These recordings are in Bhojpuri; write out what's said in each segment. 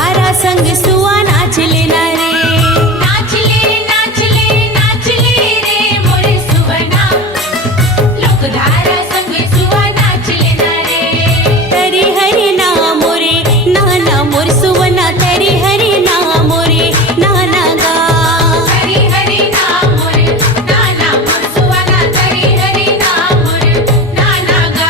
धारा संग सुआ नाच लेना रे। नाच ले नाच ले नाच ले रे मोरे सुवना, लोक धारा संग सुआ नाच लेना रे। तेरी हरि नाम मोरे नाना मोर सुवना, तेरी हरि नाम मोरे नाना गा। हरि हरि नाम मोरे नाना मोर सुवना, हरि हरि नाम मोरे नाना गा।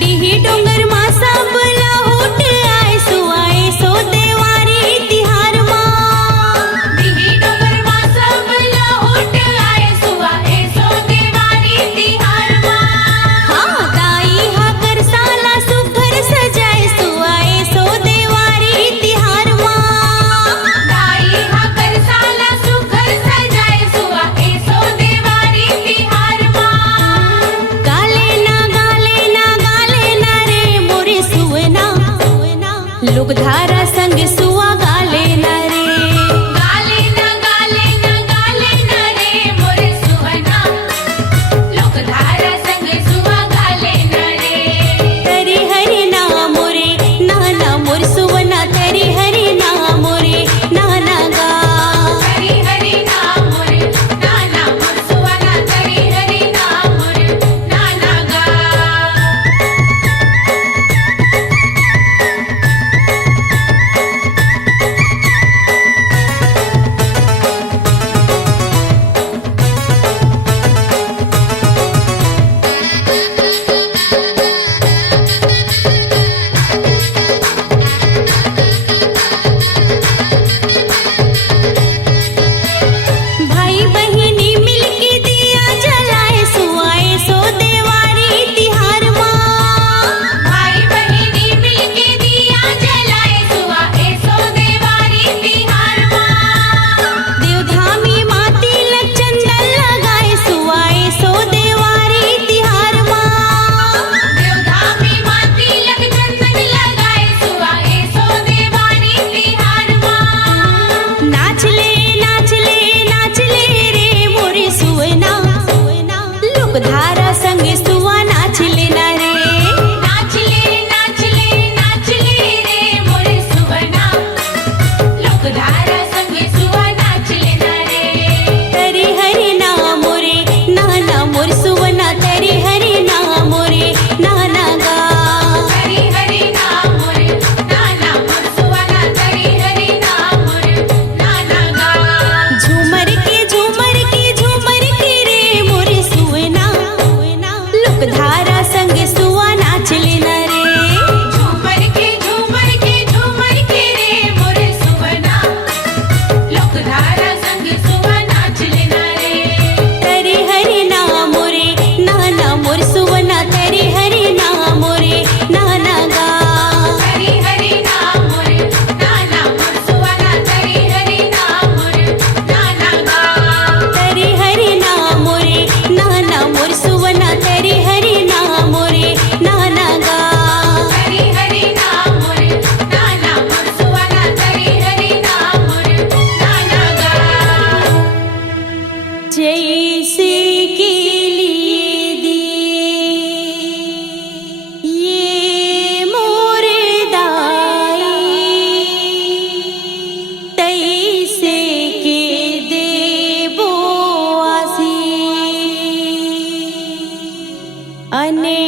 डीही डोंगर मा सबला होट आए सुआए सो देवारी तिहार मा। दिही डोंगर मा सबला होट आए सुआ ए सो देवारी तिहार मा। हाँ दाई हा कर साला सुघर सजाए सुआए सो देवारी तिहार मा। दाई हा कर साला सुघर सजाए सुआ ए सो देवारी तिहार मा। गाले ना रे मोरे सुवना, लोक धारा संग सुआ गाले ना रे। गाले न रे मोरे सुवना, लोक धारा संग सुआ गाले न रे। तेरी हरि नाम मोरे नाना मोर सुवना, तेरी हरि नाम मोरे नाना गा। हरि हरि नाम मोरे नाना मोर सुवना, हरि हरि नाम मोरे नाना गा। भाई बहिनी मिलके दिया जलाए सुआए सो देवारी तिहार मा। भाई बहिनी मिलके दिया जलाए सुआ ए सो देवारी तिहार मा। देवधामी माती लग चंदन लगाए सुआए सो देवारी तिहार मा। देवधामी माती लग चंदन लगाए सुआ ए सो देवारी तिहार मा। नाच ले रे मोरे सुवना, लोक धारा संग सुआ नाच लेना रे। नाच ले रे मोरे सुवना, लोक धारा संग सुआ नाच लेना रे। तेरी हरि नाम मोरे नाना मोर सुवना, तेरी हरि नाम मोरे नाना गा। हरि हरि नाम मोरे नाना मोर सुवना, हरि हरि नाम मोरे नाना गा। झूमर के रे मोरे सुवना, लोक धारा संग सुआ नाच लेना रे। झूमर के रे मोरे सुवना, लोक धारा संग सुआ नाच लेना रे। तेरी हरि नाम मोरे नाना मोर सुवना, तेरी हरि नाम मोरे नाना गा। हरि हरि नाम मोरे नाना मोर सुवना, हरि हरि नाम मोरे नाना गा। तेरी हरि नाम मोरे नाना मोर सुवना, तेरी हरि नाम मोरे नाना गा। हरि हरि नाम मोरे नाना मोर सुवना, हरि हरि नाम मोरे नाना गा। जैसे के लिए दिए ये मोरे दाई, तैसे के देबो आसी। अने